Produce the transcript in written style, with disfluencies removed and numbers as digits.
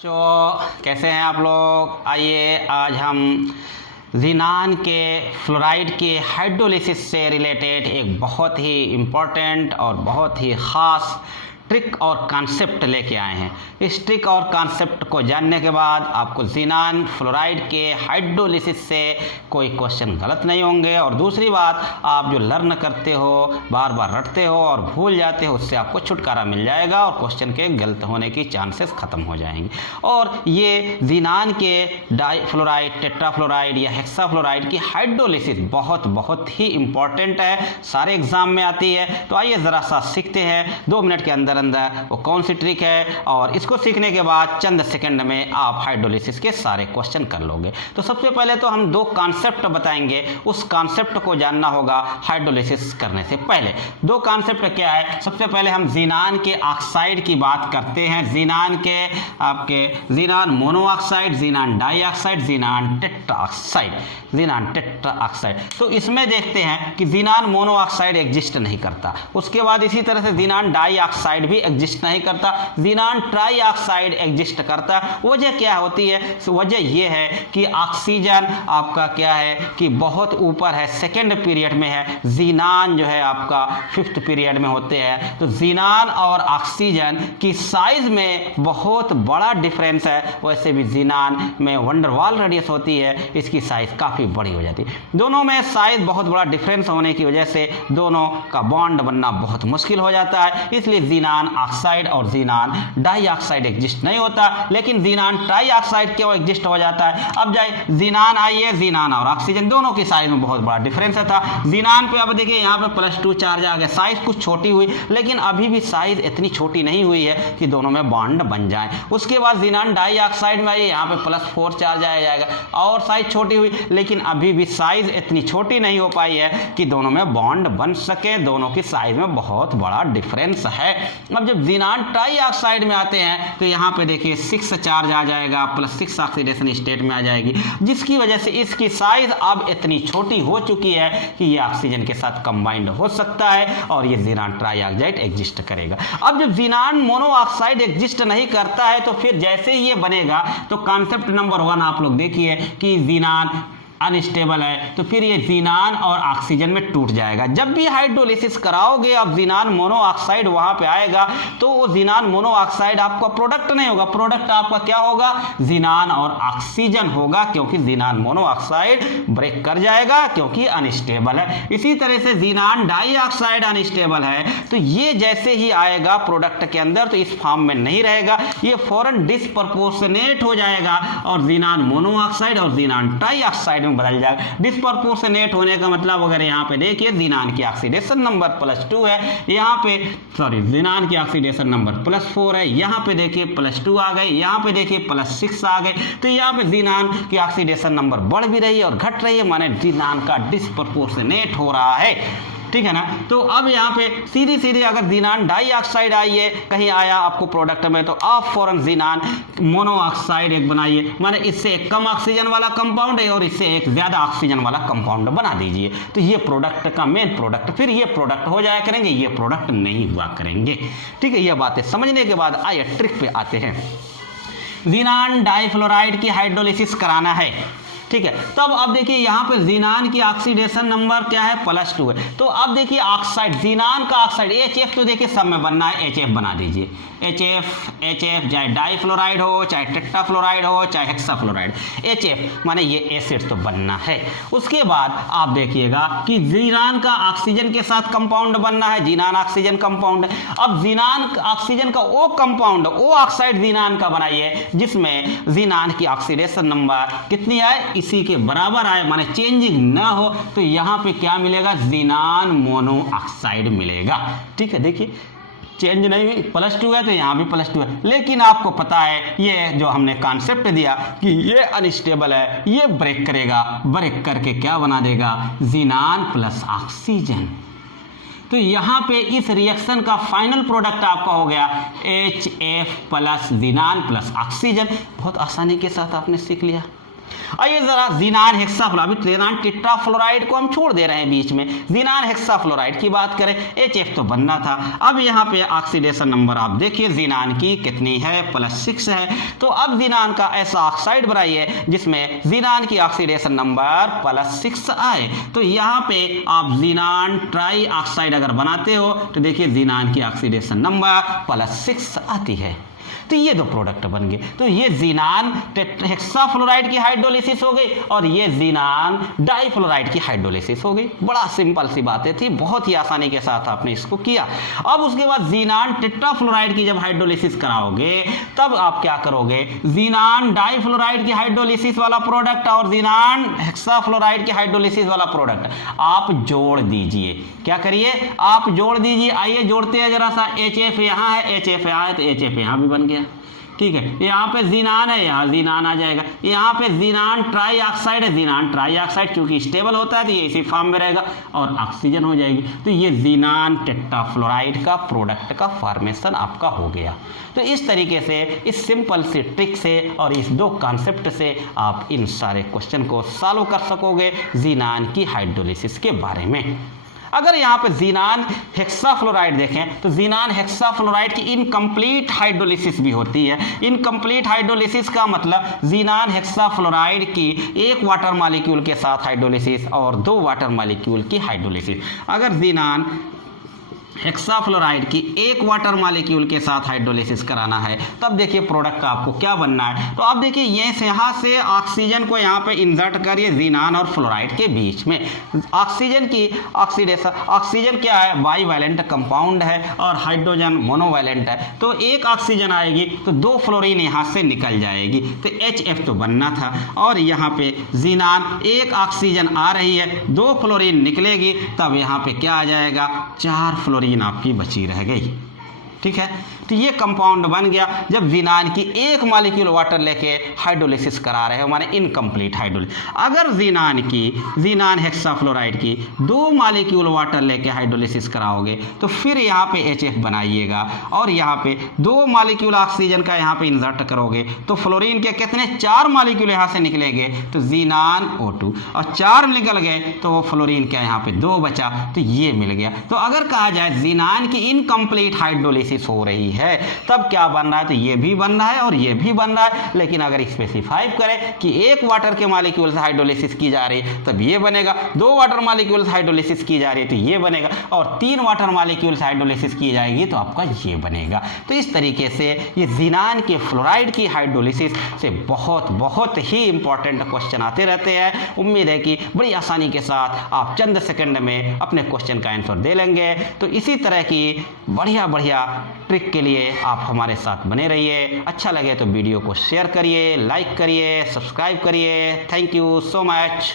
तो कैसे हैं आप लोग। आइए आज हम ज़ीनान के फ्लोराइड के हाइड्रोलिसिस से रिलेटेड एक बहुत ही इम्पोर्टेंट और बहुत ही ख़ास ट्रिक और कॉन्सेप्ट लेके आए हैं। इस ट्रिक और कॉन्सेप्ट को जानने के बाद आपको ज़ीनान फ्लोराइड के हाइड्रोलिसिस से कोई क्वेश्चन गलत नहीं होंगे, और दूसरी बात, आप जो लर्न करते हो, बार बार रटते हो और भूल जाते हो, उससे आपको छुटकारा मिल जाएगा और क्वेश्चन के गलत होने की चांसेस ख़त्म हो जाएंगे। और ये ज़ीनान के डाईफ्लोराइड, टेट्राफ्लोराइड या हेक्साफ्लोराइड की हाइड्रोलिसिस बहुत ही इम्पॉर्टेंट है, सारे एग्जाम में आती है। तो आइए ज़रा सा सीखते हैं 2 मिनट के अंदर वो कौन सी ट्रिक है, और इसको सीखने के बाद चंद सेकंड में आप हाइड्रोलिसिस के सारे क्वेश्चन कर लोगे। तो सबसे पहले तो हम 2 कॉन्सेप्ट बताएंगे, उस कॉन्सेप्ट को जानना होगा हाइड्रोलिसिस करने से पहले। 2 कॉन्सेप्ट क्या है? सबसे पहले हम ज़ीनान के ऑक्साइड की बात करते हैं। ज़ीनान के आपके xenon monoxide, xenon dioxide, xenon tetroxide, xenon tetroxide. तो इसमें देखते हैं कि ज़ीनान मोनोऑक्साइड एग्जिस्ट नहीं करता। उसके बाद इसी तरह से ज़ीनान डाइऑक्साइड भी एग्जिस्ट नहीं करता, ज़ीनान ट्राइऑक्साइड एग्जिस्ट करता है। वजह क्या होती है? वजह यह है कि ऑक्सीजन आपका क्या है कि बहुत ऊपर है, सेकेंड पीरियड में है, ज़ीनान जो है आपका 5th पीरियड में होते हैं। तो ज़ीनान और ऑक्सीजन की साइज में बहुत बड़ा डिफरेंस है। वैसे भी ज़ीनान में वंडरवाल रेडियस होती है, इसकी साइज काफ़ी बड़ी हो जाती है। दोनों में साइज बहुत बड़ा डिफरेंस होने की वजह से दोनों का बॉन्ड बनना बहुत मुश्किल हो जाता है, इसलिए ज़ीनान ऑक्साइड और ज़ीनान डाइऑक्साइड एग्जिस्ट नहीं होता, लेकिन ज़ीनान ट्राइऑक्साइड क्यों एग्जिस्ट हो जाता है? अब जाए ज़ीनान आइए, ज़ीनान और ऑक्सीजन दोनों की साइज में बहुत बड़ा डिफरेंस था। ज़ीनान पे अब देखिए यहाँ पे +2 चार्ज आ गया, साइज कुछ छोटी हुई, लेकिन अभी भी साइज इतनी छोटी नहीं हुई है कि दोनों में बॉन्ड बन जाए। उसके बाद ज़ीनान डाइऑक्साइड में आइए, यहाँ पे +4 चार्ज आ जाएगा और साइज छोटी हुई, लेकिन अभी भी साइज इतनी छोटी नहीं हो पाई है कि दोनों में बॉन्ड बन सके। दोनों की साइज में बहुत बड़ा डिफरेंस है। अब जब ज़ीनान ट्राइऑक्साइड में आते हैं तो यहाँ पे देखिए 6 चार्ज आ जाएगा, +6 ऑक्सीडेशन स्टेट में आ जाएगी, जिसकी वजह से इसकी साइज अब इतनी छोटी हो चुकी है कि ये ऑक्सीजन के साथ कंबाइंड हो सकता है और ये ज़ीनान ट्राइऑक्साइड एग्जिस्ट करेगा। अब जब ज़ीनान मोनोऑक्साइड एग्जिस्ट नहीं करता है तो फिर जैसे ही ये बनेगा तो कॉन्सेप्ट नंबर 1 आप लोग देखिए कि ज़ीनान अनस्टेबल है, तो फिर ये ज़ीनान और ऑक्सीजन में टूट जाएगा। जब भी हाइड्रोलिसिस कराओगे अब ज़ीनान मोनोऑक्साइड वहाँ पे आएगा, तो वो ज़ीनान मोनोऑक्साइड आपका प्रोडक्ट नहीं होगा, प्रोडक्ट आपका क्या होगा? ज़ीनान और ऑक्सीजन होगा, क्योंकि ज़ीनान मोनोऑक्साइड ब्रेक कर जाएगा क्योंकि अनस्टेबल है। इसी तरह से ज़ीनान डाइऑक्साइड अनस्टेबल है, तो ये जैसे ही आएगा प्रोडक्ट के अंदर तो इस फॉर्म में नहीं रहेगा, ये फौरन डिस्प्रपोर्शनेट हो जाएगा और ज़ीनान मोनोऑक्साइड और ज़ीनान ट्राइऑक्साइड में बदल जाएगा। डिस्प्रपोर्शनेट होने का मतलब अगर यहाँ पे देखिए ज़ीनान की ऑक्सीडेशन नंबर +2 है, यहाँ पे ज़ीनान की ऑक्सीडेशन नंबर +4 है, यहाँ पे देखिए +2 आ गए, यहाँ पे देखिए +6 आ गए, तो यहाँ पे ज़ीनान की ऑक्सीडेशन नंबर बढ़ भी रही है और घट रही है, माने ज़ीनान का डिस्प्रपोर्शनेट हो रहा है, ठीक है ना। तो अब यहाँ पे सीधी अगर ज़ीनान डाइऑक्साइड आइए कहीं आया आपको प्रोडक्ट में, तो आप फौरन ज़ीनान मोनोऑक्साइड एक बनाइए, माने इससे एक कम ऑक्सीजन वाला कंपाउंड है और इससे एक ज़्यादा ऑक्सीजन वाला कंपाउंड बना दीजिए, तो ये प्रोडक्ट का मेन प्रोडक्ट, फिर ये प्रोडक्ट हो जाया करेंगे, ये प्रोडक्ट नहीं हुआ करेंगे, ठीक है। ये बातें समझने के बाद आइए ट्रिक पे आते हैं। ज़ीनान डाइफ्लोराइड की हाइड्रोलिसिस कराना है, ठीक है। तब अब देखिए यहाँ पे ज़ीनान की ऑक्सीडेशन नंबर क्या है? +2 है। तो अब देखिए ऑक्साइड, ज़ीनान का ऑक्साइड HF तो देखिए सब में बनना है, HF बना दीजिए, HF चाहे डाइफ्लोराइड हो, चाहे टेट्राफ्लोराइड हो, चाहे हेक्साफ्लोराइड, HF माने ये एसिड तो बनना है। उसके बाद आप देखिएगा कि ज़ीनान का ऑक्सीजन के साथ कंपाउंड बनना है, ज़ीनान ऑक्सीजन कंपाउंड। अब ज़ीनान ऑक्सीजन का वो कंपाउंड, वो ऑक्साइड ज़ीनान का बनाइए जिसमें ज़ीनान की ऑक्सीडेशन नंबर कितनी आए? इसी के बराबर आए, माने चेंजिंग ना हो, तो यहाँ पे क्या मिलेगा? ज़ीनान मोनोऑक्साइड मिलेगा, ठीक है। देखिए चेंज नहीं हुई, +2 है तो यहाँ भी +2 है, लेकिन आपको पता है ये जो हमने कॉन्सेप्ट दिया कि ये अनस्टेबल है, ये ब्रेक करेगा, ब्रेक करके क्या बना देगा? Xenon plus oxygen. तो यहाँ पे इस रिएक्शन का फाइनल प्रोडक्ट आपका हो गया HF+ ज़ीनान प्लस ऑक्सीजन। बहुत आसानी के साथ आपने सीख लिया। आइए जरा ज़ीनान हेक्साफ्लोराइड, अभी ज़ीनान टेट्राफ्लोराइड को हम छोड़ दे रहे हैं बीच में, ज़ीनान हेक्साफ्लोराइड की बात करें, HF तो बनना था। अब यहाँ पे ऑक्सीडेशन नंबर आप देखिए ज़ीनान की कितनी है, +6 है। तो अब ज़ीनान का ऐसा ऑक्साइड बनाइए जिसमें ज़ीनान की ऑक्सीडेशन नंबर +6 आए। तो यहाँ पे आप ज़ीनान ट्राई ऑक्साइड अगर बनाते हो तो देखिए ज़ीनान की ऑक्सीडेशन नंबर +6 आती है। तो ये दो प्रोडक्ट बन गए। तो ये ज़ीनान हेक्साफ्लोराइड की हाइड्रोलिसिस हो गई और ये ज़ीनान डाइफ्लोराइड की हाइड्रोलिसिस हो गई। बड़ा सिंपल सी बातें थी, बहुत ही आसानी के साथ आपने इसको किया। अब उसके बाद ज़ीनान टेट्राफ्लोराइड की जब हाइड्रोलिसिस कराओगे तब आप क्या करोगे, ज़ीनान डाइफ्लोराइड की हाइड्रोलिसिस वाला प्रोडक्ट और ज़ीनान हेक्साफ्लोराइड की हाइड्रोलिसिस वाला प्रोडक्ट आप जोड़ दीजिए। क्या करिए, आप जोड़ दीजिए। आइए जोड़ते हैं जरा सा। HF यहाँ है, HF यहाँ है, तो HF यहाँ भी बन गया। ठीक है, यहाँ पे ज़ीनान है, यहाँ ज़ीनान आ जाएगा। यहाँ पे ज़ीनान ट्राई ऑक्साइड है, ज़ीनान ट्राई ऑक्साइड चूंकि स्टेबल होता है तो ये इसी फॉर्म में रहेगा और ऑक्सीजन हो जाएगी। तो ये ज़ीनान टेट्राफ्लोराइड का प्रोडक्ट का फॉर्मेशन आपका हो गया। तो इस तरीके से, इस सिंपल सी ट्रिक से और इस दो कॉन्सेप्ट से आप इन सारे क्वेश्चन को सॉल्व कर सकोगे ज़ीनान की हाइड्रोलिसिस के बारे में। अगर यहाँ पे ज़ीनान हेक्साफ्लोराइड देखें तो ज़ीनान हेक्साफ्लोराइड की इनकम्प्लीट हाइड्रोलिसिस भी होती है। इनकम्प्लीट हाइड्रोलिसिस का मतलब ज़ीनान हेक्साफ्लोराइड की एक वाटर मॉलिक्यूल के साथ हाइड्रोलिसिस और 2 वाटर मॉलिक्यूल की हाइड्रोलिसिस। अगर ज़ीनान हेक्साफ्लोराइड की एक वाटर मॉलिक्यूल के साथ हाइड्रोलिसिस कराना है तब देखिए प्रोडक्ट का आपको क्या बनना है। तो आप देखिए ये यहाँ से ऑक्सीजन को यहाँ पे इंसर्ट करिए ज़ीनान और फ्लोराइड के बीच में। ऑक्सीजन की ऑक्सीडेशन, ऑक्सीजन क्या है, बाईवैलेंट कंपाउंड है और हाइड्रोजन मोनोवैलेंट है। तो एक ऑक्सीजन आएगी तो 2 फ्लोरीन यहाँ से निकल जाएगी, तो HF तो बनना था। और यहाँ पे ज़ीनान एक ऑक्सीजन आ रही है, 2 फ्लोरीन निकलेगी, तब यहाँ पे क्या आ जाएगा, 4 फ्लोरीन आपकी बची रह गई। ठीक है, तो ये कंपाउंड बन गया जब ज़ीनान की एक मॉलिक्यूल वाटर लेके हाइड्रोलिसिस करा रहे हो, माने इनकम्प्लीट हाइड्रोलिसिस। अगर ज़ीनान हेक्साफ्लोराइड की 2 मॉलिक्यूल वाटर लेके हाइड्रोलिसिस कराओगे तो फिर यहाँ पे HF बनाइएगा और यहाँ पे 2 मॉलिक्यूल ऑक्सीजन का यहाँ पे इंसर्ट करोगे तो फ्लोरीन के कितने, 4 मॉलिक्यूल यहाँ से निकलेंगे, तो ज़ीनान O2 और 4 निकल गए तो वो फ्लोरीन का यहाँ पे 2 बचा, तो ये मिल गया। तो अगर कहा जाए ज़ीनान की इनकम्प्लीट हाइड्रोलिसिस हो रही है तब क्या बन रहा है, तो ये भी बन रहा है और ये भी बन रहा है। लेकिन अगर स्पेसिफाई करें कि एक वाटर के मॉलिक्यूल से हाइड्रोलिसिस की जा रही है तब ये बनेगा, 2 वाटर मॉलिक्यूल से हाइड्रोलिसिस की जा रही है तो ये बनेगा, और 3 वाटर मॉलिक्यूल से हाइड्रोलिसिस की जाएगी तो आपका ये बनेगा। तो इस तरीके से ये ज़ीनान के फ्लोराइड की हाइड्रोलिसिस से बहुत ही इंपॉर्टेंट क्वेश्चन आते रहते हैं। उम्मीद है कि बड़ी आसानी के साथ आप चंद सेकंड में अपने क्वेश्चन का आंसर दे लेंगे। तो इसी तरह की बढ़िया ट्रिक के लिए आप हमारे साथ बने रहिए। अच्छा लगे तो वीडियो को शेयर करिए, लाइक करिए, सब्सक्राइब करिए। Thank you so much.